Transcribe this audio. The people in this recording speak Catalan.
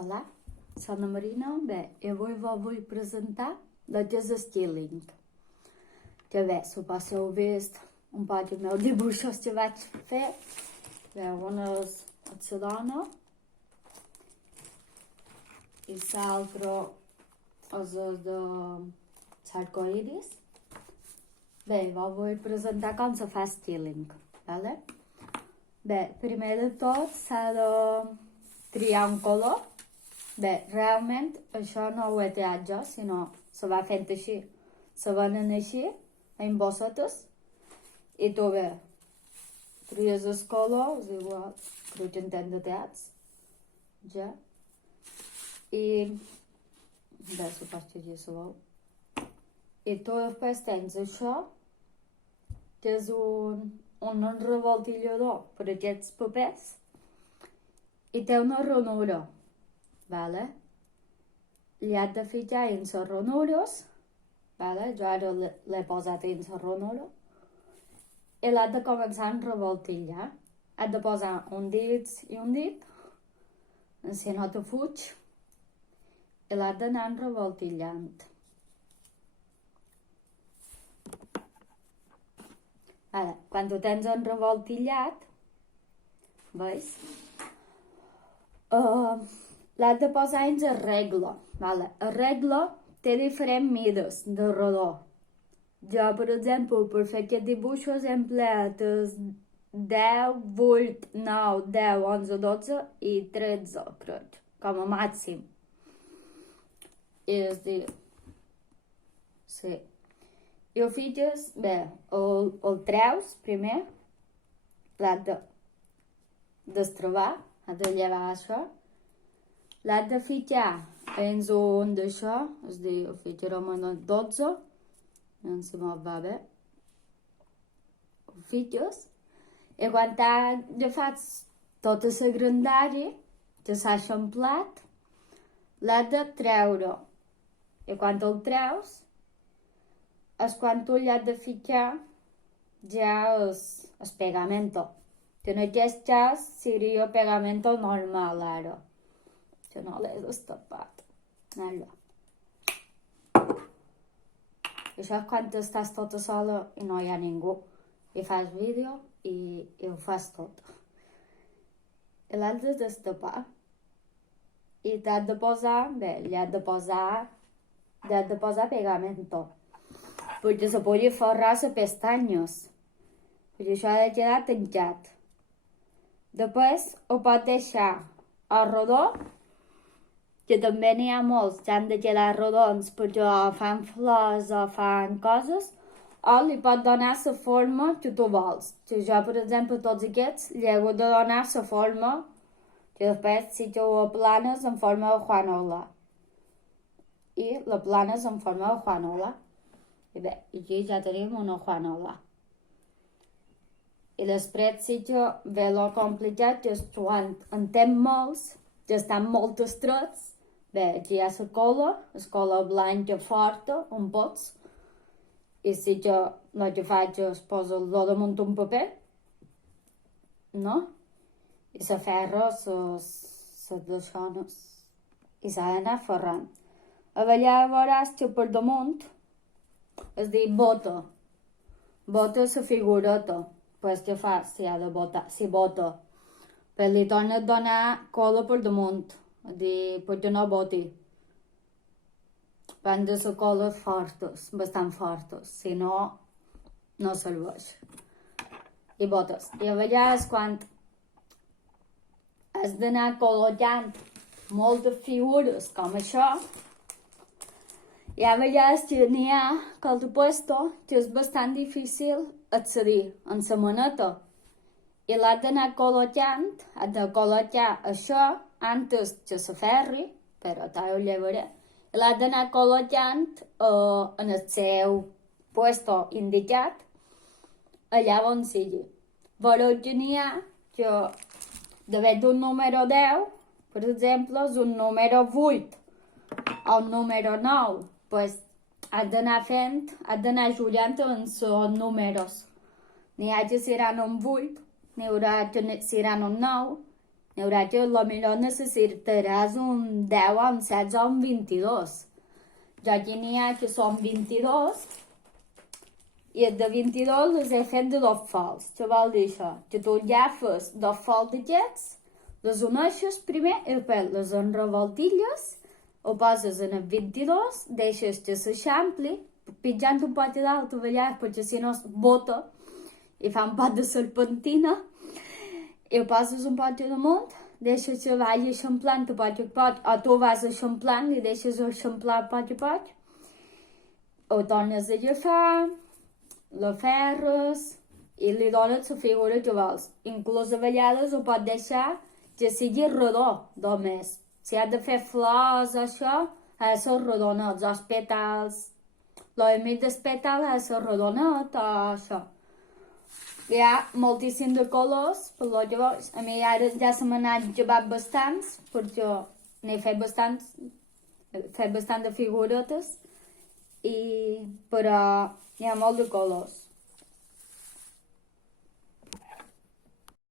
Olá, sou Ana Marina. Beh, eu vull presentar l'Agenda Styling. Que bé, suposo heu vist un poc els meus dibuixos que vaig fer. Bé, un és la dona i l'altre és el de l'arcoiris. Bé, vos vull presentar com se fa styling, vale? Bé, primer de tot s'ha de triar un color. Bé, realment això no ho he triat jo, sinó se va fent així. Se venen així, en bossetes, i tu bé, tries el color, és igual, crec que en tens de triats, ja. I bé, supos que ja sabeu. I tu després tens això, que és un revoltillador per aquests papers, i té una ranura, vale? Li has de ficar en les ranures, vale? Jo ara l'he posat en la ranura, i l'has de començar a revoltillar. Has de posar un dit i un dit, si no te fuig, i l'has d'anar revoltillant. Vale. Quan ho tens revoltillat, veus? L'has de posar en el regle. Vale. El regle té diferents mides de rodó. Jo, per exemple, per fer aquests dibuixos he empleat 10, 8, 9, 10, 11, 12 i 13, crec, com a màxim. És dir, sí. I ho fiques, bé, el treus primer, l'has de destravar, has de llevar això, l'has de ficar en un d'això, és a dir, ho ficarem en el 12, no sé si me'l va bé, ho fiques, i quan t'ha agafat tota la grandària, que s'ha eixamplat, l'has de treure, i quan el treus, és quan tu li has de ficar ja el pegamento, que en aquest cas seria pegamento normal ara, que no l'he destapat. Allò. Això és quan estàs tota sola i no hi ha ningú, i fas vídeo i ho fas tot. I l'has de destapar, i t'has de posar, bé, li has de posar pegamento, perquè se podia forrar les pestanyes, perquè això ha de quedar tancat. Després ho pots deixar a rodó, que també n'hi ha molts que han de quedar rodons perquè o fan flors o fan coses, o li pots donar la forma que tu vols. Que jo, per exemple, tots aquests li he hagut de donar la forma que després sí que ho aplanes en forma de Juanola. I l'aplanes en forma de Juanola. I bé, aquí ja tenim una Juanola. I després sí que ve lo complicat, que és quan en tens molts, que estan molt estrets. Bé, aquí hi ha la cola blanca forta, on pots. I sí que el que faig és posar-lo damunt un paper, no? I s'aferra les deixones. I s'ha d'anar ferrant. A vegades veuràs que per damunt es diu bota. Bota la figureta. Pues què fa? Si ha de botar, si bota. Però li torna a donar cola per damunt. És dir, perquè no boti. Van de les coles fortes, bastant fortes. Si no, no serveix. I botes. I a vegades quan has d'anar col·locant moltes figures com això, hi ha vegades que n'hi ha que al puesto que és bastant difícil accedir en la maneta. I l'has d'anar col·locant, has de col·locar això antes que s'aferri, però t'ho llevaré, i l'has d'anar col·locant en el seu puesto indicat, allà on sigui. Veureu que n'hi ha que d'haver d'un número 10, per exemple, és un número 8 o un número 9, pues has d'anar fent, has d'anar jugant en els números. N'hi ha que seran un 8, n'hi haurà que seran un 9, Hi haurà que potser necessitaràs un 10, un 16 o un 22. Jo aquí n'hi ha que són 22 i els de 22 les he fet de 2 fols. Què vol dir això? Que tu ja fas 2 fols d'aquests, les uneixes primer i després les enrevoltilles, ho poses en el 22, deixes que s'eixampli, pitjant un poc d'alt a ballar perquè si no es bota i fa un poc de serpentina, i ho poses un poc damunt, deixes que vagi eixamplant a poc a poc, o tu vas eixamplant i deixes eixamplar a poc, ho tornes a agafar, la ferres i li dones la figura que vols. Inclús a vegades ho pots deixar que sigui redó, només. Si has de fer flors o això, ha de ser redonets, o els pètals, l'enmig dels pètals ha de ser redonet o això. Hi ha moltíssim de colors, per lo que veus. A mi ara ja se m'ha anat llevat bastants, perquè n'he fet bastant de figuretes, però hi ha molt de colors.